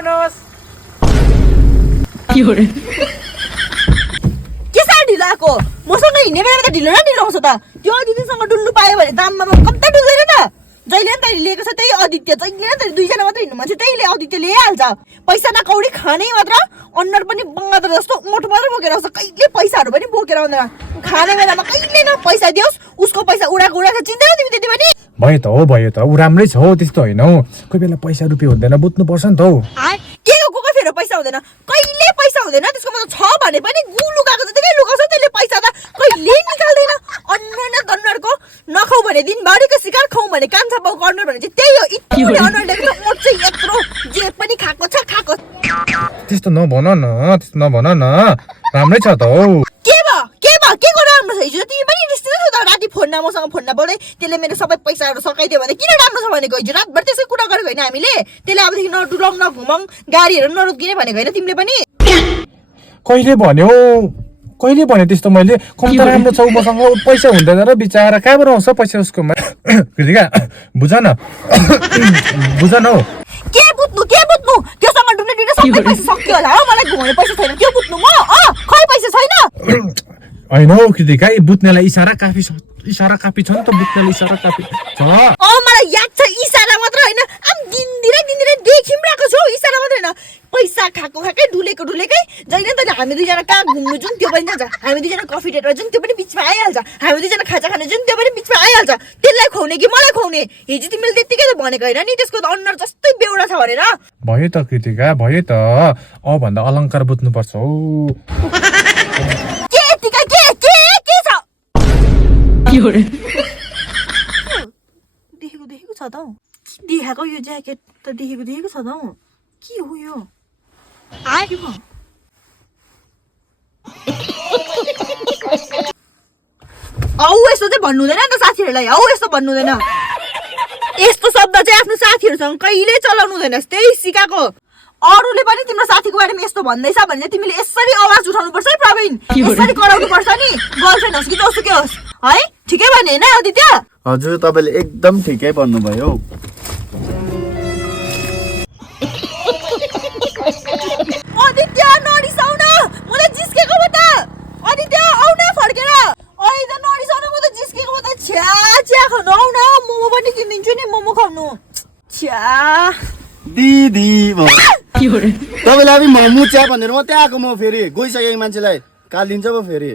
आउनुहोस्। के साह्रो ढिलो आएको मसँग हिँड्ने बेलामा त ढिलो न ढिलो आउँछ त त्यो दिदीसँग डुल्नु पायो भने त आम्मा कता डुल्दैन त जहिले नि तैँले लिएको छ त्यही आदित्य जहिले नि तैँले दुईजना मात्रै हिँड्नु मान्छे त्यहीले आदित्य ल्याइहाल्छ पैसा न कौडी खाने मात्र अनुहार पनि बङ्गादर जस्तो मोटो मात्र बोकेर आउँछ कहिले पैसाहरू पनि बोकेर आउँदैन खाने बेलामा कहिले न पैसा दियोस् उसको पैसा उडाएको उडाएको चिन्दैन तिमी त्यति पनि भयो त ऊ राम्रै छ हौ त्यस्तो होइन हौ कोही बेला पैसा रुपियाँ हुँदैन बुझ्नु पर्छ नि त हौ के को फेरि पैसा हुँदैन कहिले पैसा हुँदैन त्यसको मतलब छ भने पनि गु लुगाएको जतिकै लुगाउँछ त्यसले पैसा त कहिले निकाल्दैन अनुहार न दनुहारको नखाऊ भने दिनभरिको शिकार खाऊ भने कान्छा बाउको अनुहार भने चाहिँ त्यही हो यति अनुहार ल्याएको मोट चाहिँ यत्रो जे पनि खाएको छ खाएको त्यस्तो नभन न राम्रै छ त हौ के को राम्रो छ हिजो तिमी पनि रिस्टिँदै थियौ त राति फोनमा मसँग फोनमा बोल्दै त्यसले मेरो सबै पैसाहरू सकाइदियो भने किन राम्रो छ भनेको हिजो रातभर त्यसै कुरा गरेको होइन हामीले त्यसले अबदेखि नडुलाउँ नघुमाउँ गाडीहरू नरोकिने भनेको होइन तिमीले पनि कहिले भन्यो त्यस्तो मैले कम त राम्रो छ मसँग पैसा हुँदैन र बिचारा कहाँबाट आउँछ पैसा उसकोमा कृतिका बुझ न हौ के बुझ्नु त्योसँग डुल्ने सबै पैसा सक्यो होला हो मलाई घुमाउने पैसा छैन त्यो बुझ्नु म खै पैसा छैन होइन हौ कृतिका बुझ्नेलाई इसारा काफी छ नि त बुझ्नेलाई इसारा काफी छ मलाई याद छ इसारा मात्र होइन दिनदिनै देखिरहेको छु इसारा मात्र होइन पैसा खाएकै डुलेकै जहिले त हामी दुईजना कहाँ घुम्नु जुन त्यो पनि जान्छ हामी दुईजना कफी डेटमा जुन त्यो पनि बिचमा आइहाल्छ हामी दुईजना खाजा खाने जुन त्यो पनि बिचमा आइहाल्छ त्यसलाई खुवाउने कि मलाई खुवाउने हिजो तिमीले त्यतिकै त भनेको होइन नि त्यसको त अनुहार जस्तै बेउरा छ भनेर भयो त कृतिका भयो त भन्दा अलङ्कार बुझ्नुपर्छ हौ देखेको छ त हौ देखाएको यो ज्याकेट त देखेको छ त हौ के हो यो औ यस्तो चाहिँ भन्नु हुँदैन नि त साथीहरूलाई औ यस्तो भन्नु हुँदैन यस्तो शब्द चाहिँ आफ्नो साथीहरूसँग कहिले चलाउनु हुँदैन त्यही सिकाएको अरूले पनि तिम्रो साथीको बारेमा यस्तो भन्दैछ भने तिमीले यसरी आवाज उठाउनु पर्छ है प्रवीण यसरी कराउनु पर्छ नि गर्लफ्रेन्ड होस् कि जोसुकै होस् है ठिकै भने हैन आदित्य हजुर तपाईले एकदम ठिकै भन्नुभयो आदित्य नरिसाउ न मलाई जिस्केको म त आदित्य आउ न फर्केर ओइ त नरिसाउ न म त जिस्केको म त छ्या खानु आउ न मोमो पनि किनिदिन्छु नि मोमो खाउनु छ्या दिदी तपाईलाई अब मोमो चिया भनेर मात्रै आएको म फेरि गइसकेको मान्छेलाई कालिन्छ पो फेरि